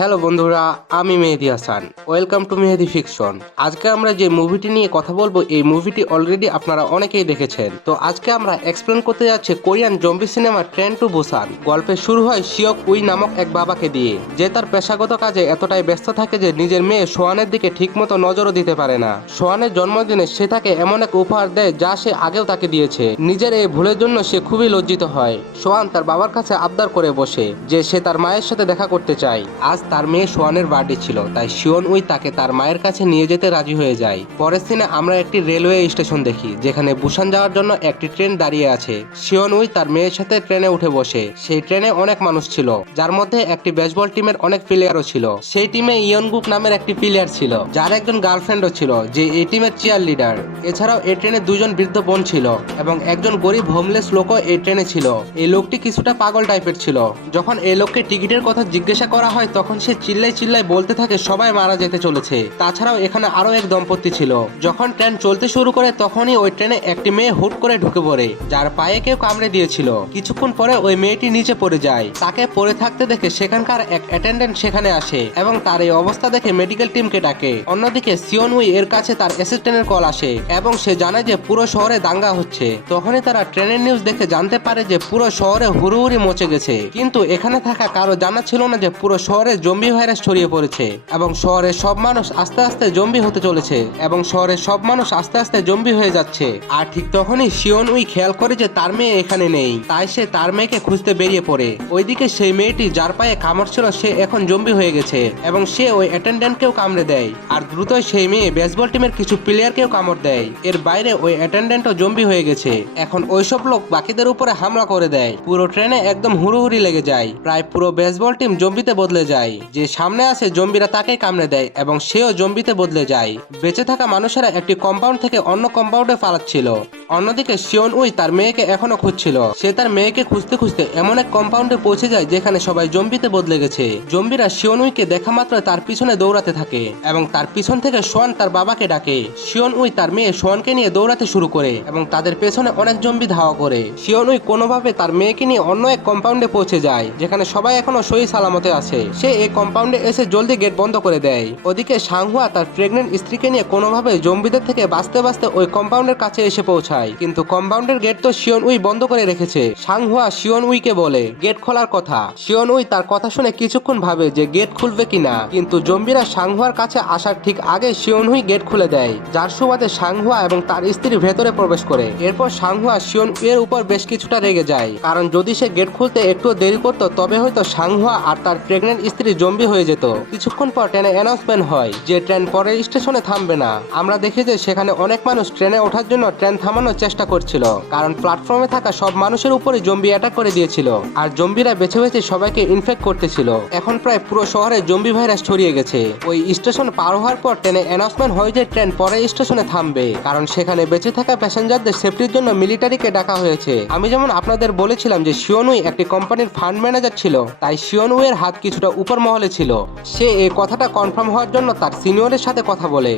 Hello বন্ধুরা, আমি Mehedi Hasan. Welcome to Mehedi fiction. আজকে আমরা যে মুভিটি নিয়ে কথা বলবো, এই মুভিটি অলরেডি আপনারা অনেকেই দেখেছেন। তো আজকে আমরা এক্সপ্লেন করতে যাচ্ছি Korean zombie cinema train to Busan. গল্পের শুরু হয় শিওক উই নামক এক বাবাকে দিয়ে, যে তার পেশাগত কাজে এতটাই ব্যস্ত থাকে যে নিজের মেয়ে সোয়ানের দিকে ঠিকমতো নজরও দিতে পারে না। সোয়ানের জন্মদিনে সে তাকে এমন এক উপহার দেয় যা সে আগেও তাকে দিয়েছে। নিজের এই ভুলের জন্য সে খুবই লজ্জিত হয়। সোয়ান তার বাবার কাছে আবদার করে বসে যে সে তার মায়ের সাথে দেখা করতে চায়। আজ তার মেয়ে সোয়ানের বার্থডে ছিল, তাই শিওন উই তাকে তার মায়ের কাছে নিয়ে যেতে রাজি হয়ে যায়। পরের সিনে আমরা একটি রেলওয়ে স্টেশন দেখি, যেখানে বুসান যাওয়ার জন্য একটি ট্রেন দাঁড়িয়ে আছে। শিওন উই তার মেয়ের সাথে ট্রেনে উঠে বসে। সেই ট্রেনে অনেক মানুষ ছিল, যার মধ্যে একটি বেসবল টিমের অনেক প্লেয়ারও ছিল। সেই টিমে ইয়নগুক নামের একটি প্লেয়ার ছিল, যার একজন গার্লফ্রেন্ডও ছিল, যে এই টিমের চিয়ার লিডার। এছাড়াও এই ট্রেনে দুজন বৃদ্ধ বোন ছিল এবং একজন গরিব হোমলেস লোকও এই ট্রেনে ছিল। এই লোকটি কিছুটা পাগল টাইপের ছিল। যখন এই লোককে টিকিটের কথা জিজ্ঞাসা করা হয়, তখন সে চিল্লাই চিল্লাই বলতে থাকে সবাই মারা যেতে চলেছে। তাছাড়াও এখানে আরো এক দম্পতি ছিল। যখন ট্রেন চলতে শুরু করে, তখনই ওই ট্রেনে একটি মেয়ে হুট করে ঢুকে পড়ে, যার পায়ে কেউ কামড়ে দিয়েছিল। কিছুক্ষণ পরে ওই মেয়েটি নিচে পড়ে যায়। তাকে পড়ে থাকতে দেখে সেখানকার এক অ্যাটেন্ডেন্ট সেখানে আসে এবং তার এই অবস্থা দেখে মেডিকেল টিমকে ডাকে। অন্যদিকে সিওন উই এর কাছে তার অ্যাসিস্ট্যান্টের কল আসে এবং সে জানায় যে পুরো শহরে দাঙ্গা হচ্ছে। তখনই তারা ট্রেনের নিউজ দেখে জানতে পারে যে পুরো শহরে হুড়োহুড়ি মচে গেছে। কিন্তু এখানে থাকা কারো জানা ছিল না যে পুরো শহরে জম্বি ভাইরাস ছড়িয়ে পড়েছে এবং শহরের সব মানুষ আস্তে আস্তে জম্বি হতে চলেছে এবং শহরের সব মানুষ আস্তে আস্তে জম্বি হয়ে যাচ্ছে। আর ঠিক তখনই শিওন উই খেয়াল করে যে তার মেয়ে এখানে নেই, তাই সে তার মেয়েকে খুঁজতে বেরিয়ে পড়ে। ওইদিকে সেই মেয়েটি যার পায়ে কামড় ছিল, সে এখন জম্বি হয়ে গেছে এবং সে ওই অ্যাটেন্ডেন্টকেও কামড়ে দেয়। আর দ্রুতই সেই মেয়ে বেসবল টিমের কিছু প্লেয়ারকেও কামড় দেয়। এর বাইরে ওই অ্যাটেন্ডেন্টও জম্বি হয়ে গেছে। এখন ওইসব লোক বাকিদের উপরে হামলা করে দেয়। পুরো ট্রেনে একদম হুড়োহুড়ি লেগে যায়। প্রায় পুরো বেসবল টিম জম্বিতে বদলে যায়। যে সামনে আসে জম্বিরা তাকে কামড়ে দেয় এবং সেও জম্বিতে বদলে যায়। বেঁচে থাকা মানুষেরা একটি কম্পাউন্ড থেকে অন্য কম্পাউন্ডে পালাচ্ছিল। অন্যদিকে শিওন উই তার মেয়েকে এখনো খুঁজছিল। সে তার মেয়েকে খুঁজতে খুঁজতে এমন এক কম্পাউন্ডে পৌঁছে যায় যেখানে সবাই জম্বিতে বদলে গেছে। জম্বিরা শিওন উইকে দেখা মাত্র তার পিছনে দৌড়াতে থাকে এবং তার পিছন থেকে সোয়ান তার বাবাকে ডাকে। শিওন উই তার মেয়ে সোয়ানকে নিয়ে দৌড়াতে শুরু করে এবং তাদের পেছনে অনেক জম্বি ধাওয়া করে। শিওন উই কোনোভাবে তার মেয়েকে নিয়ে অন্য এক কম্পাউন্ডে পৌঁছে যায়, যেখানে সবাই এখনো সহি সালামতে আছে। সে এই কম্পাউন্ডে এসে জলদি গেট বন্ধ করে দেয়। ওদিকে সাংহুয়া তার প্রেগনেন্ট স্ত্রীকে নিয়ে কোনোভাবে জম্বিদের থেকে বাঁচতে বাঁচতে ওই কম্পাউন্ডের কাছে এসে পৌঁছায়, কিন্তু কম্পাউন্ডের গেট তো শিওন উই বন্ধ করে রেখেছে। সাংহুয়া শিওন উইকে বলে গেট খোলার কথা। শিওন উই তার কথা শুনে কিছুক্ষণ ভাবে যে গেট খুলবে কিনা, কিন্তু জম্বিরা সাংহুয়ার কাছে আসার ঠিক আগে শিওন উই গেট খুলে দেয়, যার সুবাদে সাংহুয়া এবং তার স্ত্রী ভেতরে প্রবেশ করে। এরপর সাংহুয়া শিওন উইয়ের উপর বেশ কিছুটা রেগে যায়, কারণ যদি সে গেট খুলতে একটু দেরি করতো তবে হয়তো সাংহুয়া আর তার প্রেগনেন্ট স্ত্রী জম্বি হয়ে যেত। কিছুক্ষণ পর ট্রেনে অ্যানাউন্সমেন্ট হয় যে ট্রেন পরের স্টেশনে থামবে না। আমরা দেখি যে সেখানে অনেক মানুষ ট্রেনে ওঠার জন্য ট্রেন থামানোর চেষ্টা করছিল, কারণ প্ল্যাটফর্মে থাকা সব মানুষের উপরে জম্বি অ্যাটাক করে দিয়েছিল আর জম্বিরা বেছে বেছে সবাইকে ইনফেক্ট করতেছিল। এখন প্রায় পুরো শহরে জম্বি ভাইরাস ছড়িয়ে গেছে। ওই স্টেশন পার হওয়ার পর ট্রেনে অ্যানাউন্সমেন্ট হয় যে ট্রেন পরের স্টেশনে থামবে, কারণ সেখানে বেঁচে থাকা প্যাসেঞ্জারদের সেফটির জন্য মিলিটারিকে ডাকা হয়েছে। আমি যেমন আপনাদের বলেছিলাম যে শিওন উই একটি কোম্পানির ফান্ড ম্যানেজার ছিল, তাই শিওন উইয়ের হাত কিছুটা উপর মহলে ছিল। সে এই কথাটা কনফার্ম হওয়ার জন্য তার সিনিয়রের সাথে কথা বলে।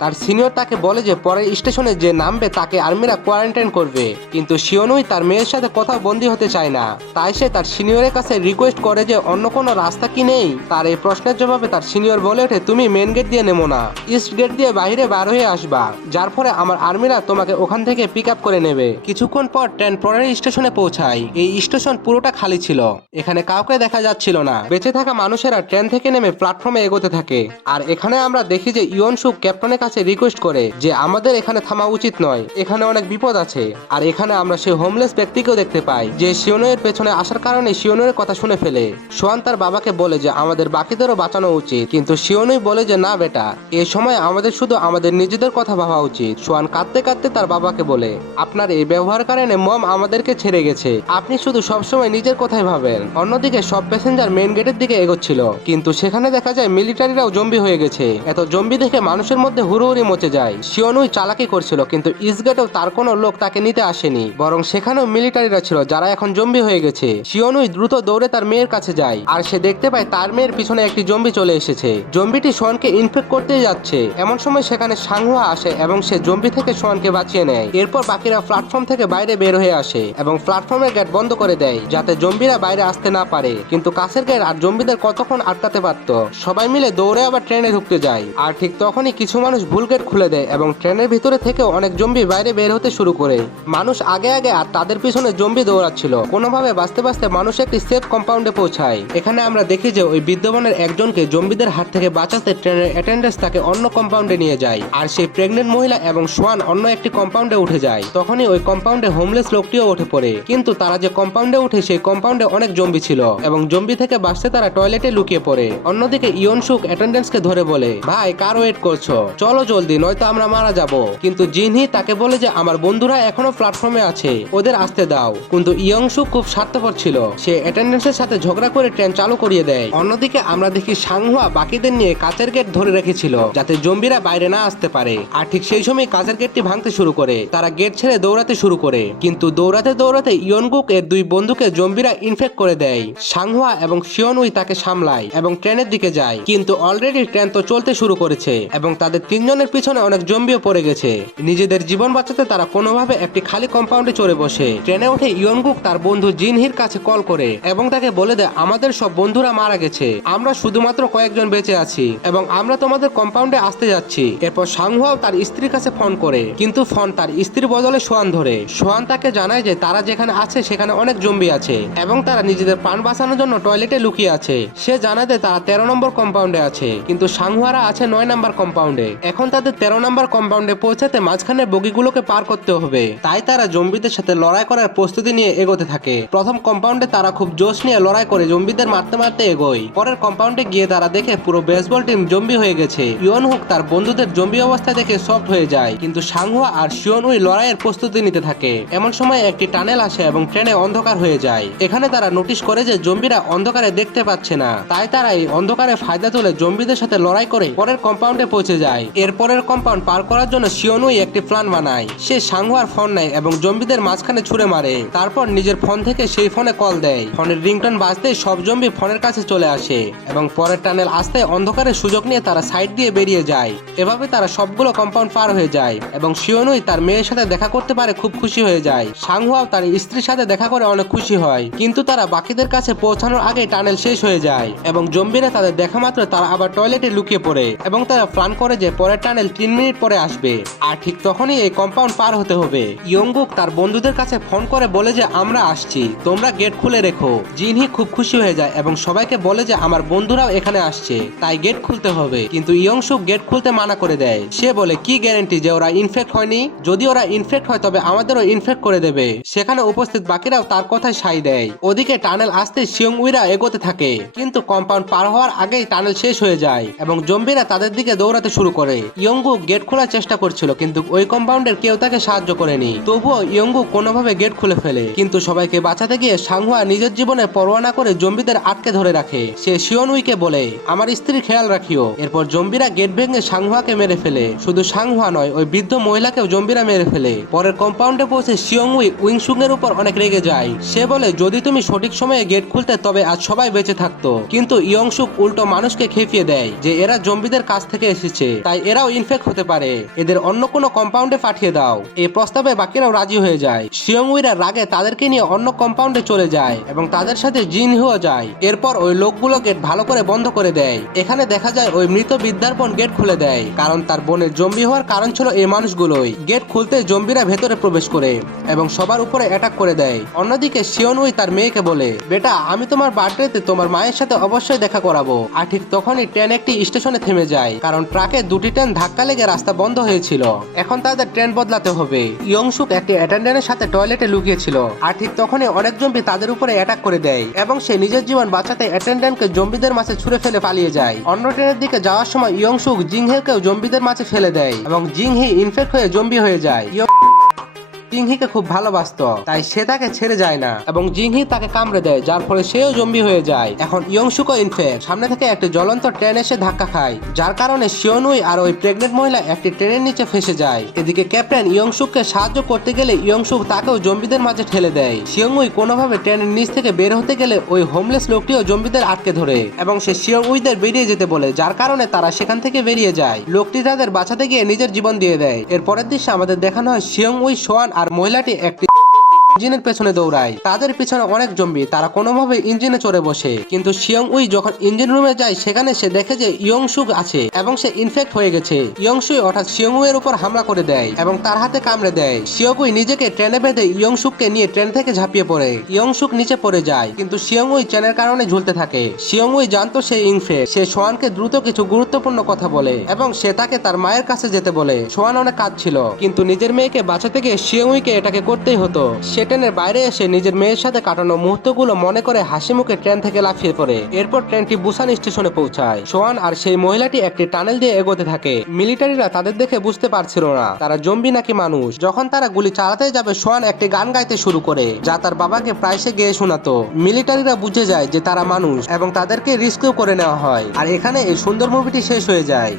তার সিনিয়র তাকে বলে যে পরের স্টেশনে যে নামবে তাকে আর্মিরা কোয়ারেন্টাইন করবে, কিন্তু শিওন উই তার মেয়ের সাথে কোথাও বন্দী হতে চায় না। তাই সে তার সিনিয়রের কাছে রিকোয়েস্ট করে যে অন্য কোনো রাস্তা কি নেই। তার এই প্রশ্নের জবাবে তার সিনিয়র বলে ওঠে, তুমি মেন গেট দিয়ে নেমো না, ইস্ট গেট দিয়ে বাইরে বার হয়ে আসবা, যার ফলে আমার আর্মিরা তোমাকে ওখান থেকে পিক আপ করে নেবে। কিছুক্ষণ পর ট্রেন পরের স্টেশনে পৌঁছায়। এই স্টেশন পুরোটা খালি ছিল, এখানে কাউকে দেখা যাচ্ছিল না। বেঁচে থাকা মানুষেরা ট্রেন থেকে নেমে প্ল্যাটফর্মে এগোতে থাকে। আর এখানে আমরা দেখি যে ইয়ন সুক ক্যাপ্টেনের কাছে রিকোয়েস্ট করে যে আমাদের এখানে থামা উচিত নয়, এখানে অনেক বিপদ আছে। আর এখানে আমরা সেই হোমলেস ব্যক্তিকেও দেখতে পাই যে শিওনের পেছনে আসার কারণে শিওনের কথা শুনে ফেলে। সোয়ান তার বাবাকে বলে যে আমাদের বাকিদেরও বাঁচানো উচিত, কিন্তু শিওনই বলে যে না বেটা, এই সময় আমাদের শুধু আমাদের নিজেদের কথা ভাবা উচিত। সোয়ান কাঁদতে কাঁদতে তার বাবাকে বলে আপনার এই ব্যবহার কারণে মম আমাদেরকে ছেড়ে গেছে, আপনি শুধু সবসময় নিজের কথাই ভাবেন। অন্যদিকে সব প্যাসেঞ্জার মেন গেটের দিকে এগোচ্ছিল, কিন্তু সেখানে দেখা যায় মিলিটারিরাও জম্বি হয়ে গেছে। এত জম্বি দেখে মানুষের মধ্যে হুড়োহুড়ি মচে যায়। শিওনুই চালাকি করছিল, কিন্তু ইসগেটেও তার কোনো লোক তাকে নিতে আসেনি, বরং সেখানেও মিলিটারিরা ছিল যারা এখন জম্বি হয়ে গেছে। শিওনুই দ্রুত দৌড়ে তার মেয়ের কাছে যায়, আর সে দেখতে পায় তার মেয়ের পিছনে একটি জম্বি চলে এসেছে। জম্বিটি সোয়ানকে ইনফেক্ট করতে যাচ্ছে। এমন সময় সেখানে সাংহুয়া আসে এবং সে জম্বি থেকে সোয়ানকে বাঁচিয়ে নেয়। এরপর বাকিরা প্ল্যাটফর্ম থেকে বাইরে বের হয়ে আসে এবং প্ল্যাটফর্মের গেট বন্ধ করে দেয় যাতে জম্বিরা বাইরে আসতে না পারে। কিন্তু কাছের গেট আর জম্বিদের কতক্ষণ আটকাতে পারত। সবাই মিলে দৌড়ে আবার ট্রেনে ঢুকতে যায়, আর ঠিক তখনই কিছু মানুষ ভুল গেট খুলে দেয় এবং ট্রেনের ভিতরে থেকেও অনেক জম্বি বাইরে বের হতে শুরু করে। মানুষ আগে আগে আর তাদের পিছনে জম্বি দৌড়াচ্ছিল। কোনোভাবে বাঁচতে বাঁচতে মানুষ একটি সেফ কম্পাউন্ডে পৌঁছায়। এখানে আমরা দেখি যে ওই বিদ্যমানের একজনকে জম্বিদের হাত থেকে বাঁচাতে ট্রেনের অ্যাটেন্ডেন্স তাকে অন্য কম্পাউন্ডে নিয়ে যায়, আর সেই প্রেগনেন্ট মহিলা এবং সোয়ান অন্য একটি কম্পাউন্ডে উঠে যায়। তখনই ওই কম্পাউন্ডে হোমলেস লোকটিও উঠে পড়ে, কিন্তু তারা যে কম্পাউন্ডে উঠে সেই কম্পাউন্ডে অনেক জম্বি ছিল এবং জম্বি থেকে বাঁচতে তারা টয়লেটে লুকিয়ে পড়ে। অন্যদিকে ইয়নসুক অ্যাটেন্ডেন্সকে ধরে বলে, ভাই কার ওয়েট করছো, চলো জলদি, নয়তো আমরা মারা যাব। কিন্তু জিনহি তাকে বলে যে আমার বন্ধুরা এখনো প্ল্যাটফর্মে আছে, ওদের আসতে দাও। কিন্তু ইয়ংসুক খুব স্বার্থপর ছিল, সে অ্যাটেন্ডেন্সের সাথে ঝগড়া করে ট্রেন চালু করিয়ে দেয়। অন্যদিকে আমরা দেখি সাংহুয়া বাকিদের নিয়ে কাচের গেট ধরে রেখেছিল যাতে জম্বিরা বাইরে না আসতে পারে, আর ঠিক সেই সময় কাচের গেটটি ভাঙতে শুরু করে। তারা গেট ছেড়ে দৌড়াতে শুরু করে, কিন্তু দৌড়াতে দৌড়াতে ইয়নগুক এর দুই বন্ধুকে জম্বিরা ইনফেক্ট করে দেয়। সাংহুয়া এবং শিওনুই তাকে সামলায় এবং ট্রেনের দিকে যায়, কিন্তু অলরেডি ট্রেন তো চলতে শুরু করেছে এবং তাদের তিনজনের পিছনে অনেক জম্বিও পড়ে গেছে। নিজেদের জীবন বাঁচাতে তারা কোনোভাবে একটি খালি কম্পাউন্ডে চড়ে বসে। ট্রেনে উঠে ইয়নগুক তার বন্ধু জিনহির কাছে কল করে এবং তাকে বলে দেয় আমাদের সব বন্ধুরা মারা গেছে, আমরা শুধুমাত্র কয়েকজন বেঁচে আছি এবং আমরা তোমাদের কম্পাউন্ডে আসতে যাচ্ছি। এরপর সাংহুয়াও তার স্ত্রীর কাছে ফোন করে, কিন্তু ফোন তার স্ত্রীর বদলে সোয়ান ধরে। সোয়ান তাকে জানায় যে তারা যেখানে আছে সেখানে অনেক জম্বি আছে এবং তারা নিজেদের প্রাণ বাঁচানোর জন্য টয়লেটে লুকিয়ে আছে। সে জানায় যে তারা 13 নম্বর কম্পাউন্ডে আছে, কিন্তু সাংহুয়ারা আছে 9 নম্বর কম্পাউন্ডে। এখন তাদের 13 নম্বর কম্পাউন্ডে পৌঁছাতে মাঝখানে বগিগুলোকে পার করতে হবে, তাই তারা জম্বিদের সাথে লড়াই করার প্রস্তুতি নিয়ে এগোতে থাকে। প্রথম কম্পাউন্ডে তারা খুব জোশ নিয়ে লড়াই করে জম্বিদের মারতে মারতে এগোয়। পরের কম্পাউন্ডে গিয়ে তারা দেখে পুরো বেসবল টিম জম্বি হয়ে গেছে। ইয়নহুক তার বন্ধুদের জম্বি অবস্থা দেখে সফট হয়ে যায়, কিন্তু সাংহুয়া আর শিওনুই লড়াইয়ের প্রস্তুতি নিতে থাকে। এমন সময় একটি টানেল আসে এবং ট্রেনে অন্ধকার হয়ে যায়। এখানে তারা নোটিশ করে যে জম্বিরা অন্ধকারে দেখতে পাচ্ছে না, তাই তারা এই অন্ধকারে ফায়দা তুলে জম্বিদের সাথে লড়াই করে পরের কম্পাউন্ডে পৌঁছে যায়। এরপরের কম্পাউন্ড পার করার জন্য শিওনুই একটি প্ল্যান বানায়। সে সাংহুয়ার ফোন নেয় এবং জম্বিদের মাঝখানে ছুড়ে মারে। তারপর নিজের ফোন থেকে সেই ফোনে কল দেয়। ফোনের রিংটোন বাজতেই সব জম্বি ফোনের কাছে চলে আসে এবং পরের টানেল আসতে অন্ধকারের সুযোগ নিয়ে তারা সাইড দিয়ে বেরিয়ে যায়। এভাবে তারা সবগুলো কম্পাউন্ড পার হয়ে যায় এবং শিওনুই তার মেয়ের সাথে দেখা করতে পারে খুব খুশি হয়ে যায়। সাংহুয়াও তার স্ত্রীর সাথে দেখা করে অনেক খুশি হয়, কিন্তু তারা বাকিদের কাছে পৌঁছানোর আগে টানেল শেষ হয়ে যায় এবং জম্বিরা তাদের দেখা মাত্র তারা আবার টয়লেটে লুকিয়ে পড়ে এবং তারা প্ল্যান করে যে পরের টানেল 3 মিনিট পরে আসবে, আর ঠিক তখনই এই কম্পাউন্ড পার হতে হবে। ইয়ংগুক তার বন্ধুদের কাছে ফোন করে বলে যে আমরা আসছি, তোমরা গেট খুলে রেখো। জিনহি খুব খুশি হয়ে যায় এবং সবাইকে বলে যে আমার বন্ধুরাও এখানে আসছে, তাই গেট খুলতে হবে। কিন্তু ইয়ংসুক গেট খুলতে মানা করে দেয়। সে বলে কি গ্যারান্টি যে ওরা ইনফেক্ট হয়নি, যদি ওরা ইনফেক্ট হয় তবে আমাদেরও ইনফেক্ট করে দেবে। সেখানে উপস্থিত বাকিরাও তার কথায় সাই দেয়। ওদিকে টানেল আসতে শিয়ংউইরা এগোতে থাকে, কিন্তু কম্পাউন্ড পার হওয়ার আগেই টানেল শেষ হয়ে যায় এবং জম্বিরা তাদের দিকে দৌড়াতে শুরু করে। ইয়ংগুক গেট খোলার চেষ্টা করছিল, কিন্তু ওই কম্পাউন্ডের কেউ তাকে সাহায্য করেনি। তবুও ইয়ংগুক কোনোভাবে গেট খুলে ফেলে, কিন্তু সবাইকে বাঁচাতে গিয়ে সাংহুয়া নিজের জীবনে পরোয়া না করে জম্বিদের আটকে ধরে রাখে। সে শিওনুইকে বলে আমার স্ত্রীর খেয়াল রাখিও। এরপর জম্বিরা গেট ভেঙে সাংহুয়াকে মেরে ফেলে। শুধু সাংহুয়া নয়, ওই বৃদ্ধ মহিলাকেও জম্বিরা মেরে ফেলে। পরের কম্পাউন্ডে পৌঁছে শিয়ংউই উইংসুং এর উপর অনেক রেগে যায়। সে বলে যদি তুমি সঠিক সময়ে গেট খুলতে তবে আজ সবাই বেঁচে থাকতো, কিন্তু ইয়ংসুক উল্টো মানুষকে খেপিয়ে দেয় যে এরা জম্বিদের কাছ থেকে এসেছে, তাই এরাও ইনফেক্ট হতে পারে, এদের অন্য কোনো কম্পাউন্ডে পাঠিয়ে দাও। এই প্রস্তাবে বাকিরাও রাজি হয়ে যায়। শিয়ংউইরা রাগে তাদেরকে নিয়ে অন্য কম্পাউন্ডে চলে যায় এবং তাদের সাথে জিনহিও যায়। এরপর ওই লোকগুলো গেট ভালো করে বন্ধ করে দেয়। এখানে দেখা যায় ওই মৃত বিদ্যার বোন গেট খুলে দেয়, কারণ তার বোনের জম্বি হওয়ার কারণ ছিল এই মানুষগুলোই। গেট খুলতে জম্বিরা ভেতরে প্রবেশ করে এবং সবার উপরে অ্যাটাক করে দেয়। অন্যদিকে শিওনুই তার মেয়েকে বলে বেটা আমি তোমার বার্থডেতে তোমার মায়ের সাথে অবশ্যই দেখা করাবো। আর ঠিক তখনই ট্রেন একটি স্টেশনে থেমে যায়, কারণ ট্রাকে দুটি ট্রেন ধাক্কা লেগে রাস্তা বন্ধ হয়েছিল। এখন তাদের ট্রেন বদলাতে হবে। ইয়ংসুক একটি অ্যাটেন্ডেন্টের সাথে টয়লেটে লুকিয়েছিল, আর ঠিক তখনই অনেক জম্বি তাদের উপরে অ্যাটাক করে দেয় এবং সে নিজের জীবন বাঁচাতে অ্যাটেন্ডেন্টকে জম্বিদের মাঝে ছুঁড়ে ফেলে পালিয়ে যায়। অন্য ট্রেনের দিকে যাওয়ার সময় ইয়ংসুক জিংহেকেও জম্বিদের মাঝে ফেলে দেয় এবং জিংহি ইনফেক্ট হয়ে জম্বি হয়ে যায়। জিংহিকে খুব ভালোবাসতো, তাই সে তাকে ছেড়ে যায় না এবং জিংহি তাকে কামড়ে দেয়, যার ফলে সেও জম্বি হয়ে যায়। এখন ইয়ংসুকও ইনফেক্ট। সামনে থেকে একটি জ্বলন্ত ট্রেন এসে ধাক্কা খায়, যার কারণে শিওনুই আর ওই প্রেগনেন্ট মহিলা একটি ট্রেনের নিচে ফেসে যায়। এদিকে ক্যাপ্টেন ইয়ংসুককে সাহায্য করতে গেলে ইয়ংসুক তাকেও জম্বিদের মাঝে ঠেলে দেয়। শিওংউই কোনোভাবে ট্রেনের নিচ থেকে বের হতে গেলে ওই হোমলেস লোকটিও জম্বিদের আটকে ধরে এবং সে শিওংউইদের বেরিয়ে যেতে বলে, যার কারণে তারা সেখান থেকে বেরিয়ে যায়। লোকটি তাদের বাঁচাতে গিয়ে নিজের জীবন দিয়ে দেয়। এর পরের দৃশ্যে আমাদের দেখানো হয় শিওংউই, সোয়ান আর মহিলাটি একটি ইঞ্জিনের পেছনে দৌড়ায়। তাদের পিছনে অনেক জম্বি, তারা কোনোভাবে ইঞ্জিনে চড়ে বসে। কিন্তু শিওংউই যখন ইঞ্জিন রুমে যায় সেখানে সে দেখে যে ইয়ংসুক আছে এবং সে ইনফেক্ট হয়ে গেছে। ইয়ংসুই হঠাৎ শিওংউইয়ের উপর হামলা করে দেয় এবং তার হাতে কামড়ে দেয়। শিওংউই নিজেকে ট্রেনে বেঁধে ইয়ংসুককে নিয়ে ট্রেন থেকে ঝাঁপিয়ে পড়ে। ইয়ংসুক নিচে পড়ে যায়, কিন্তু শিওংউই চেনের কারণে ঝুলতে থাকে। শিওংউই জানতো সে ইনফেক্ট। সে সোয়ানকে দ্রুত কিছু গুরুত্বপূর্ণ কথা বলে এবং সে তাকে তার মায়ের কাছে যেতে বলে। সোয়ান অনেক কাঁদছিল, কিন্তু নিজের মেয়েকে বাঁচাতে গিয়ে শিওংউইকে এটাকে করতেই হতো। ট্রেনের বাইরে এসে নিজের মেয়ের সাথে কাটানো মুহূর্তগুলো মনে করে হাসি মুখে ট্রেন থেকে লাফিয়ে পড়ে। এরপর ট্রেনটি বুসান স্টেশনে পৌঁছায়। সোয়ান আর সেই মহিলাটি একটি টানেল দিয়ে এগোতে থাকে। মিলিটারিরা তাদের দেখে বুঝতে পারছিল না তারা জম্বি নাকি মানুষ। যখন তারা গুলি চালাতে যাবে সোয়ান একটি গান গাইতে শুরু করে, যা তার বাবাকে প্রায় সে গেয়ে শোনাতো। মিলিটারিরা বুঝে যায় যে তারা মানুষ এবং তাদেরকে রিস্কিউ করে নেওয়া হয়। আর এখানে এই সুন্দর মুভিটি শেষ হয়ে যায়।